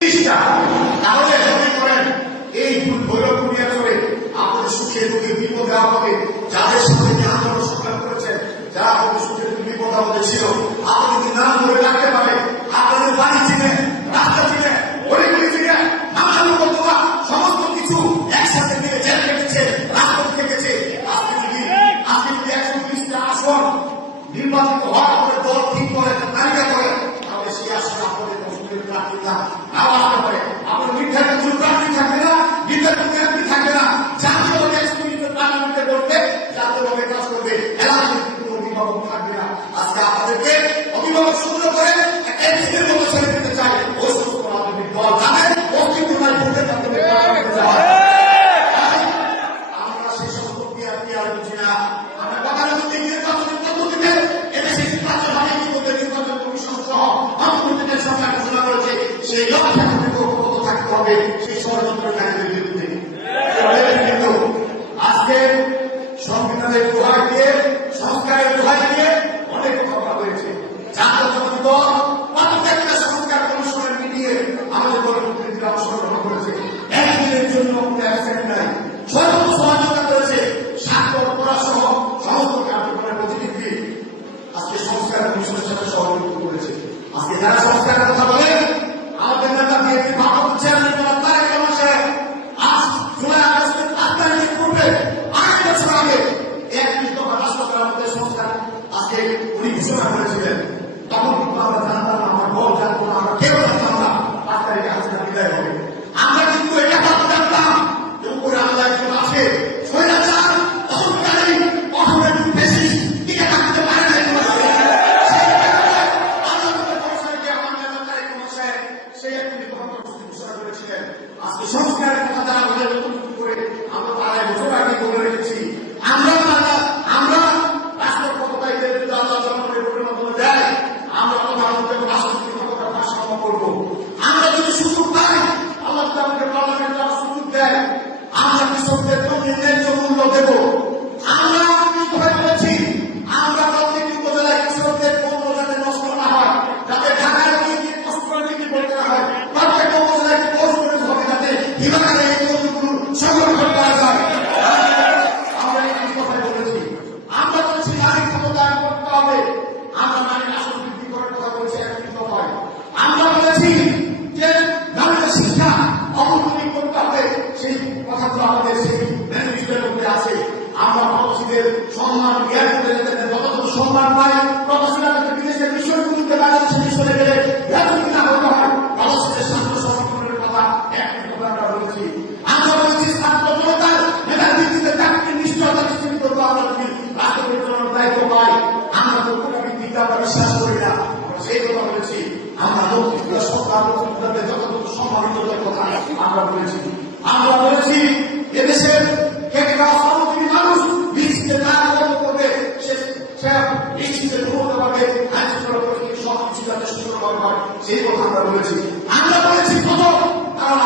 তাহলে এই ভুল ভৈরব ক্রিয়া করে আপনাদের যাদের সাথে যে আন্দোলন সংগ্রাম আপনি যদি নাম রাখতে পারে আপনাদের বাড়ি চিনে, রাস্তা সমস্ত কিছু একসাথে নিয়ে জেল কেটেছে যদি আজকে যদি একশো তিরিশটা আসন নির্বাচিত হওয়ার পরে দল ঠিক করে, তালিকা করে, তাহলে সেই আসন আপনাদের মুসলিম থাকতে হবে সেই ষড়যন্ত্রকারীদের কিন্তু আজকে সংবিধানের হয় কথা আমরা বলেছি আমরা বলেছি কত কারণ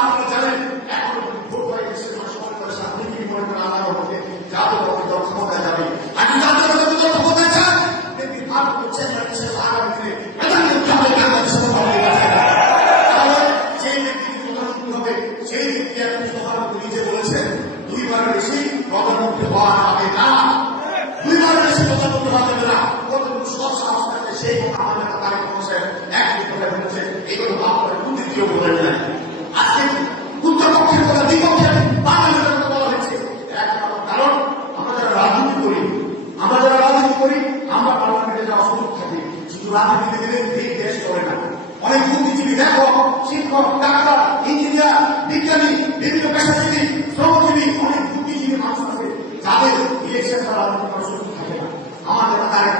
বলা যাবে না সেই কথা আমাদের আজকে উত্তরপক্ষের কথা কারণ, আমরা যারা রাজনীতি করি, আমরা যারা রাজনীতি শুধু রাজনীতি দিলে এই না। অনেক বুদ্ধিজীবী দেখো শিক্ষক, ডাক্তার, ইঞ্জিনিয়ার, বিজ্ঞানী, বিভিন্ন পেশাজীবী, শ্রমজীবী, অনেক বুদ্ধিজীবী মানুষ আছে। যাদের ইলেকশন তারা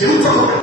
Jerusalem.